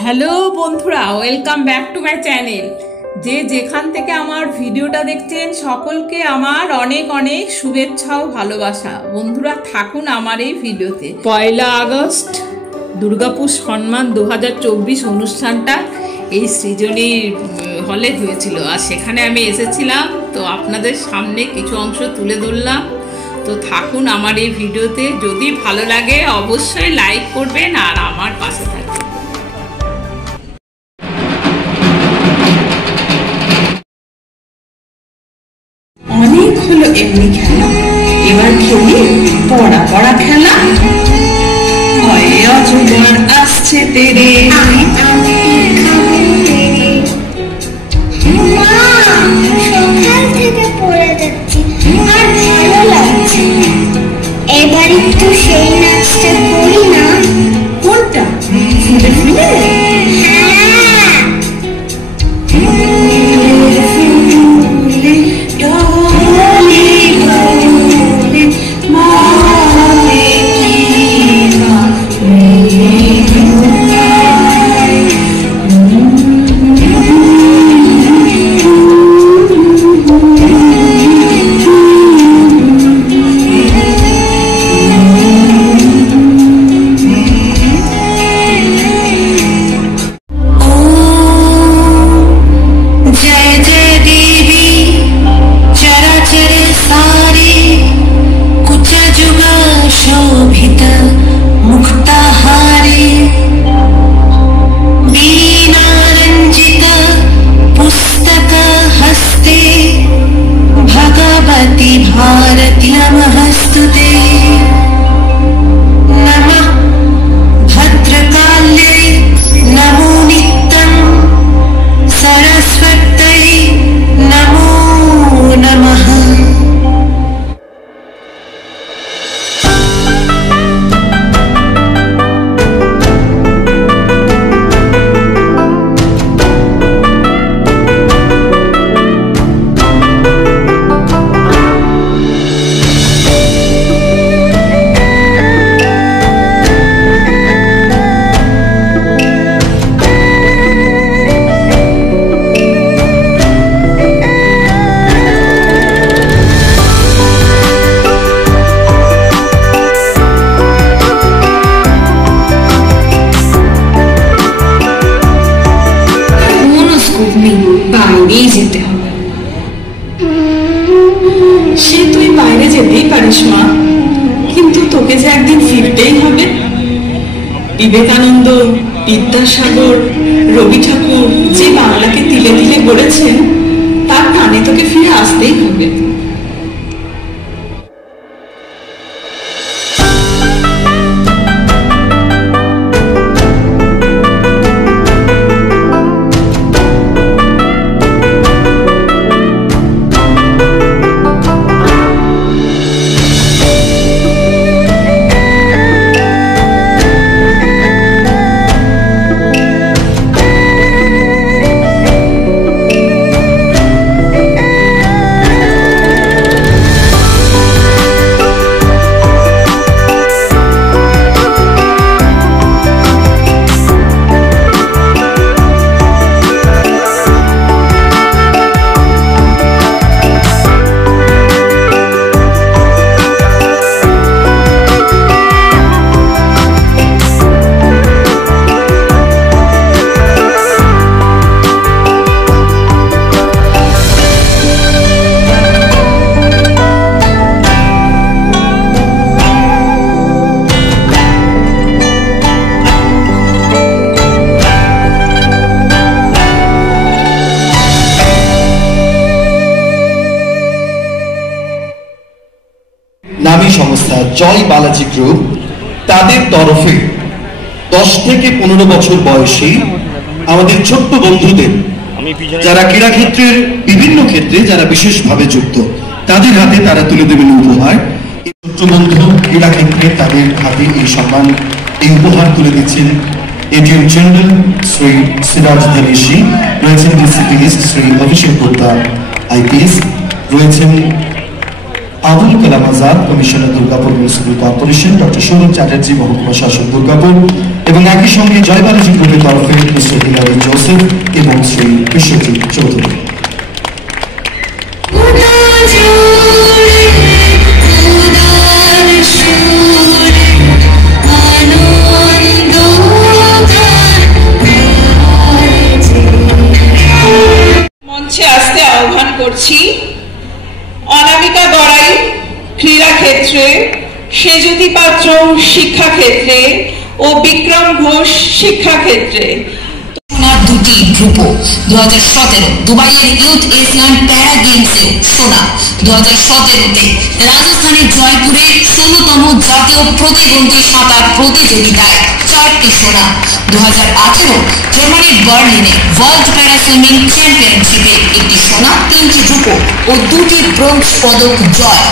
Hello বন্ধুরা, welcome back to my channel. যে যেখান থেকে আমার ভিডিওটা দেখছেন সকলকে আমার অনেক অনেক শুভেচ্ছা ও ভালোবাসা। বন্ধুরা থাকুন আমার এই ভিডিওতে। 1 আগস্ট দুর্গাপুর সম্মান 2024 অনুষ্ঠানটা এই সৃজনী হলে হয়েছিল, আর সেখানে আমি এসেছিলাম। তো আপনাদের সামনে কিছু অংশ তুলে ধরলাম। তো থাকুন আমার এই ভিডিওতে। যদি ভালো লাগে অবশ্যই লাইক করবেন আর আমার পাশে থাকবেন। অনেক হলো এমনি খেলা, এবার খেলি পড়া পড়া খেলা। ভয়ে অজগর আসছে তেরে, সকাল থেকে পড়ে যাচ্ছি আর ভালো লাগছে। এবার একটু সেই নাচটা করি না। কোনটা? ফুলে ফুলে? বাইরেই যেতে হবে। সে তুই বাইরে যেতেই পারিস মা, কিন্তু তোকে যে একদিন ফিরতেই হবে। বিবেকানন্দ, বিদ্যাসাগর, রবি ঠাকুর যে বাংলাকে তিলে তিলে গড়েছেন, তার টানে তোকে ফিরে আসতেই হবে। নামী সংস্থা জয় বালাজি গ্রুপ তাদের তরফে 10 থেকে 15 বছর বয়সী আমাদের ছোট্ট বন্ধুদের, যারা ক্রীড়া ক্ষেত্রের বিভিন্ন ক্ষেত্রে যারা বিশেষভাবে যুক্ত, তাদের হাতে তারা তুলে দেবেন উপহার। ছোট্ট বন্ধু ক্রীড়া ক্ষেত্রে তাদের হাতে এই সম্মান, এই উপহার তুলে দিচ্ছেন এডিএম জেনারেল শ্রী সিরাজ ধানেশি, রয়েছেন ডিসিপি শ্রী অভিষেক গুপ্তা আইপিএস, রয়েছেন Abul Kalam Azad, commissioner Durgapur municipal corporation, doctor Sourav Chatterjee, মহকুমা শাসক দুর্গাপুর, এবং একই সঙ্গে জয় বালাজি গ্রুপের তরফে মিস্টার হিলারি জোসেফ এবং শ্রী বিশ্বজিৎ চৌধুরী। মঞ্চে আসতে আহ্বান করছি অনামিকা গড়াই ক্রীড়া ক্ষেত্রে, সেজুতি পাত্র শিক্ষা ক্ষেত্রে ও বিক্রম ঘোষ শিক্ষা ক্ষেত্রে। দুটি গ্রুপ 2017 দুবাইয়ের ইউথ এশিয়ান প্যারা গেমসে সোনা, 2017-তে রাজস্থানের জয়পুরে 16তম জাতীয় প্রতিবন্ধী সাঁতার প্রতিযোগিতায় 4টি সোনা, 2018 জার্মানির বার্লিনে ওয়ার্ল্ড প্যারা সুইমিং চ্যাম্পিয়নশিপে 1টি সোনা, 3টি রূপ ও 2টি ব্রোঞ্জ পদক জয়।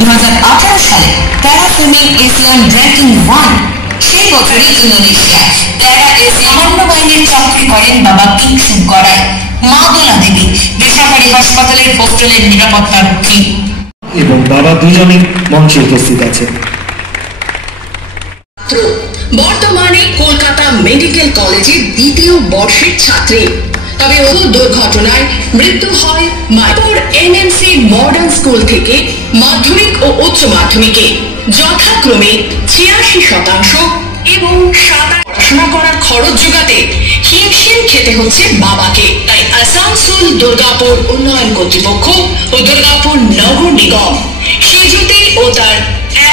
2018 সালে প্যারা সুইমিং এশিয়ান র্যাঙ্কিং 1, সেই বছরই ইন্দোনেশিয়ায় প্যারা এশিয়া সামান্য বাহিনীর চাকরি করেন বাবা কিংসুক গড়াই, মা দোলা দেবী বেসরকারি হাসপাতালের হোস্টেলের নিরাপত্তা রক্ষী এবং বাবা দুজনে মঞ্চে উপস্থিত আছেন। বর্তমানে কলকাতা মেডিকেল কলেজের 2য় বর্ষের ছাত্রী, তবে ও দুর্ঘটনায় মৃত্যু হয় মায়াপুর এনএমসি মডার্ন স্কুল থেকে মাধ্যমিক ও উচ্চ মাধ্যমিকে যথাক্রমে 86% এবং পড়াশোনা করার খরচ জোগাতে হিমশিম খেতে হচ্ছে বাবাকে। তাই আসানসোল দুর্গাপুর উন্নয়ন কর্তৃপক্ষ ও দুর্গাপুর নগর নিগম সেজুতি ও তার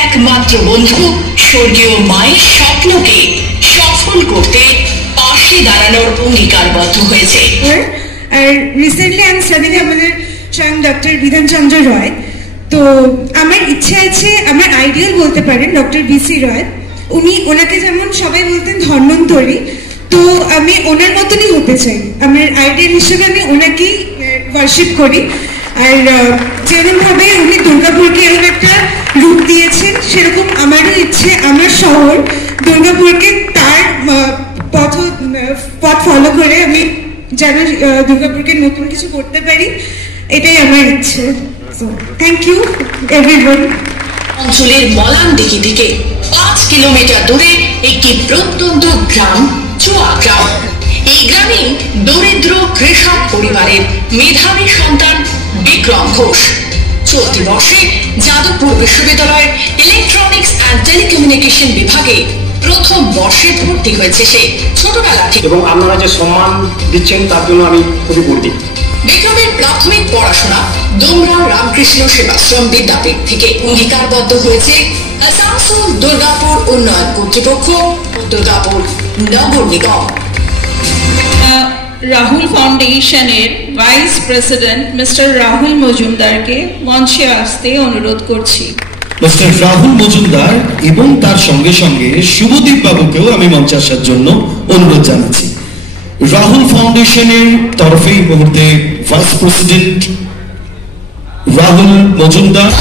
একমাত্র বন্ধু স্বর্গীয় মায়ের স্বপ্নকে সফল করতে পাশে দাঁড়ানোর অঙ্গীকারবদ্ধ হয়েছে। আর রিসেন্টলি আমি স্টাডিং আমাদের স্বয়ং ডক্টর বিধান চন্দ্র রয়, তো আমার ইচ্ছা আছে, আমার আইডিয়াল বলতে পারেন ডক্টর বিসি রয়। ওনাকে যেমন সবাই বলতেন ধন্বন্তরী, তো আমি ওনার মতনই হতে চাই। আমার আইডিয়াল হিসেবে আমি ওনাকেই ওয়ার্শিপ করি। আর যেরকমভাবে উনি দুর্গাপুরকে এরকম একটা রূপ দিয়েছেন, সেরকম আমারও ইচ্ছে আমার শহর দুর্গাপুরকে তার পথ ফলো করে আমি যেন দুর্গাপুরকে নতুন কিছু করতে পারি, এটাই আমার ইচ্ছে। Thank you everyone. অঞ্চলের মলান দিঘি থেকে 5 কিলোমিটার দূরে একটি প্রত্যন্ত গ্রাম চুয়া গ্রাম। এই গ্রামে দরিদ্র কৃষক পরিবারের মেধাবী সন্তান বিক্রম ঘোষ চলতি বর্ষে যাদবপুর বিশ্ববিদ্যালয়ের ইলেকট্রনিক্স অ্যান্ড টেলিকমিউনিকেশন বিভাগে প্রথম বর্ষে ভর্তি হয়েছে সে। ছোটবেলা থেকে এবং আপনারা যে সম্মান দিচ্ছেন তার জন্য আমি খুবই গর্বিত। বিক্রমের প্রাথমিক পড়াশোনা ডোমরাও রামকৃষ্ণ সেবাশ্রম বিদ্যাপীঠ থেকে অঙ্গীকারবদ্ধ হয়েছে আসানসোল দুর্গাপুর উন্নয়ন কর্তৃপক্ষ ও দুর্গাপুর নগর নিগম। রাহুল ফাউন্ডেশনের ভাইস প্রেসিডেন্ট মিস্টার রাহুল মজুমদারকে মঞ্চে আসতে অনুরোধ করছি। মিস্টার রাহুল মজুমদার এবং তার সঙ্গে সঙ্গে শুভদীপ বাবুকেও আমি মঞ্চে আসার জন্য অনুরোধ জানাচ্ছি। রাহুল ফাউন্ডেশনের তরফে এই মুহূর্তে ভাইস প্রেসিডেন্ট রাহুল মজুমদার।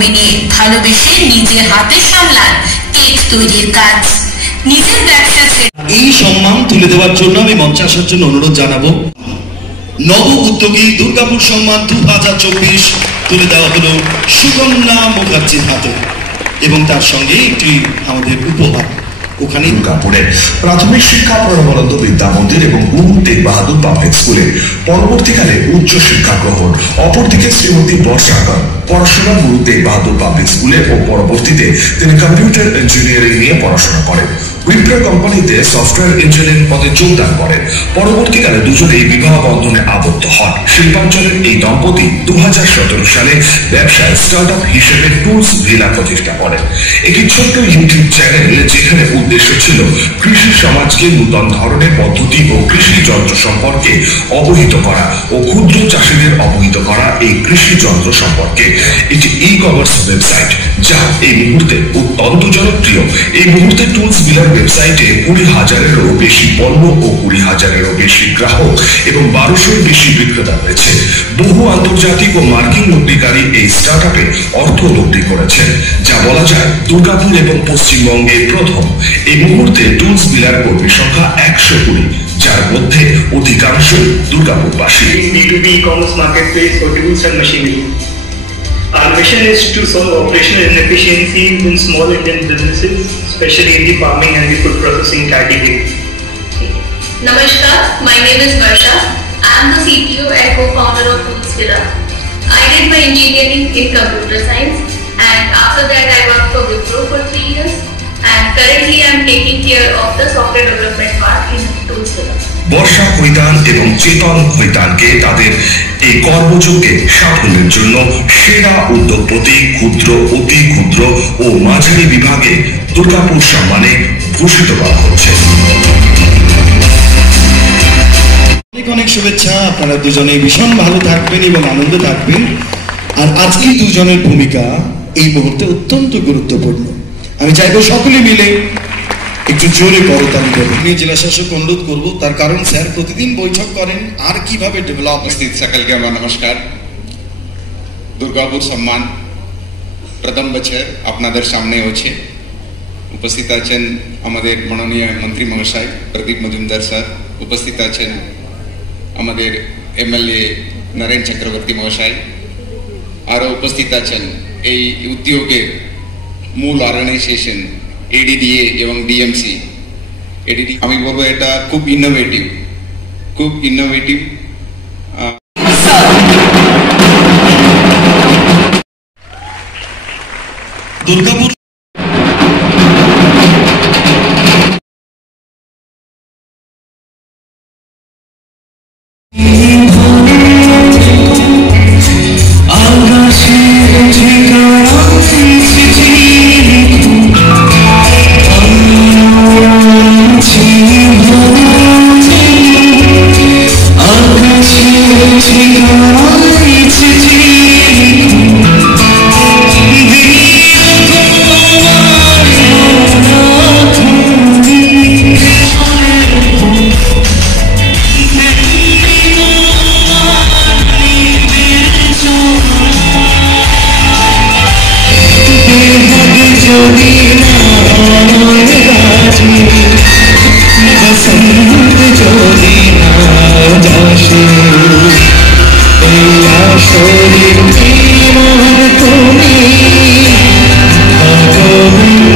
সহকর্মী নিয়ে ভালোবেসে নিজের হাতে সামলান কেক তৈরির কাজ। নিজের ব্যবসা ছেড়ে এই সম্মান তুলে দেওয়ার জন্য আমি মঞ্চে আসার জন্য অনুরোধ জানাবো। নব উদ্যোগী দুর্গাপুর সম্মান 2024 তুলে দেওয়া হলো সুকন্যা মুখার্জির হাতে এবং তার সঙ্গে একটি আমাদের উপহার। ওখানে দুর্গাপুরে প্রাথমিক শিক্ষা প্রণবানন্দ বিদ্যা মন্দির এবং গুরু তেগ বাহাদুর পাবলিক স্কুলে পরবর্তীকালে উচ্চ শিক্ষা গ্রহণ। অপরদিকে শ্রীমতী বর্ষাকর পড়াশোনা গুরু তেগ বাহাদুর পাবলিক স্কুলে ও পরবর্তীতে তিনি কম্পিউটার ইঞ্জিনিয়ারিং নিয়ে পড়াশোনা করেন। উইপ্রো কোম্পানিতে সফটওয়্যার ইঞ্জিনিয়ারিং পদে যোগদান করেন। পরবর্তীকালে দুজনেই বিবাহ বন্ধনে আবদ্ধ হন। শিল্পাঞ্চলের এই দম্পতি 2017 সালে ব্যবসায় স্টার্টআপ হিসেবে টুলস ভিলা প্রতিষ্ঠা করেন, একটি ছোট্ট ইউটিউব চ্যানেল যেখানে উদ্দেশ্য ছিল কৃষি সমাজকে নূতন ধরনের পদ্ধতি ও কৃষি যন্ত্র সম্পর্কে অবহিত করা ও ক্ষুদ্র চাষীদের অবহিত করা এই কৃষি যন্ত্র সম্পর্কে একটি ই কমার্স ওয়েবসাইট যা এই মুহূর্তে অত্যন্ত জনপ্রিয়। এই মুহূর্তে টুলস ভিলার ওয়েবসাইটে 20,000-এরও বেশি পণ্য ও 20,000-এরও বেশি গ্রাহক এবং 1200-এর বেশি বিক্রেতা রয়েছে। বহু আন্তর্জাতিক ও মার্কিন লগ্নিকারী এই স্টার্টআপে অর্থ লগ্নি করেছেন, যা বলা যায় দুর্গাপুর এবং পশ্চিমবঙ্গে প্রথম। এই মুহূর্তে টুলস ভিলার কর্মী সংখ্যা 120, যার মধ্যে অধিকাংশই দুর্গাপুরবাসী। B2B e-commerce marketplace for tools and machinery. Our mission is to solve operational inefficiencies in small Indian businesses, especially in the farming and the food processing category. Namaskar, my name is Varsha. I am the CTO and co-founder of Tools Villa. I did my engineering in computer science, and after that I worked for Wipro for 3 years, and currently I am taking care of the software development part in Tools Villa. বর্ষা কৈতান এবং চেতন কৈতানকে তাদের এই কর্মযজ্ঞে সাফল্যের জন্য সেরা উদ্যোগপতি ক্ষুদ্র, অতি ক্ষুদ্র ও মাঝারি বিভাগে দুর্গাপুর সম্মানে ভূষিত করা হচ্ছে। অনেক অনেক শুভেচ্ছা। আপনারা দুজনে ভীষণ ভালো থাকবেন এবং আনন্দ থাকবেন। আর আজকে দুজনের ভূমিকা এই মুহূর্তে অত্যন্ত গুরুত্বপূর্ণ। আমি চাইবো সকলে মিলে একটু জোরে করতালি দেবেন। আমি জেলা শাসক অনুরোধ করবো, তার কারণ স্যার প্রতিদিন বৈঠক করেন আর কিভাবে ডেভেলপ। উপস্থিত সকলকে আমার নমস্কার। দুর্গাপুর সম্মান প্রথম বছর আপনাদের সামনে হচ্ছে। উপস্থিত আছেন আমাদের মাননীয় মন্ত্রী মহাশয় প্রদীপ মজুমদার স্যার, উপস্থিত আছেন আমাদের এমএলএ নরেন চক্রবর্তী মহাশয়, আরও উপস্থিত আছেন এই উদ্যোগের মূল অর্গানাইজেশন এডিডিএ এবং ডিএমসি। এডিডি আমি বলবো এটা খুব ইনোভেটিভ, খুব ইনোভেটিভ। দুর্গাপুর শরীর তুমি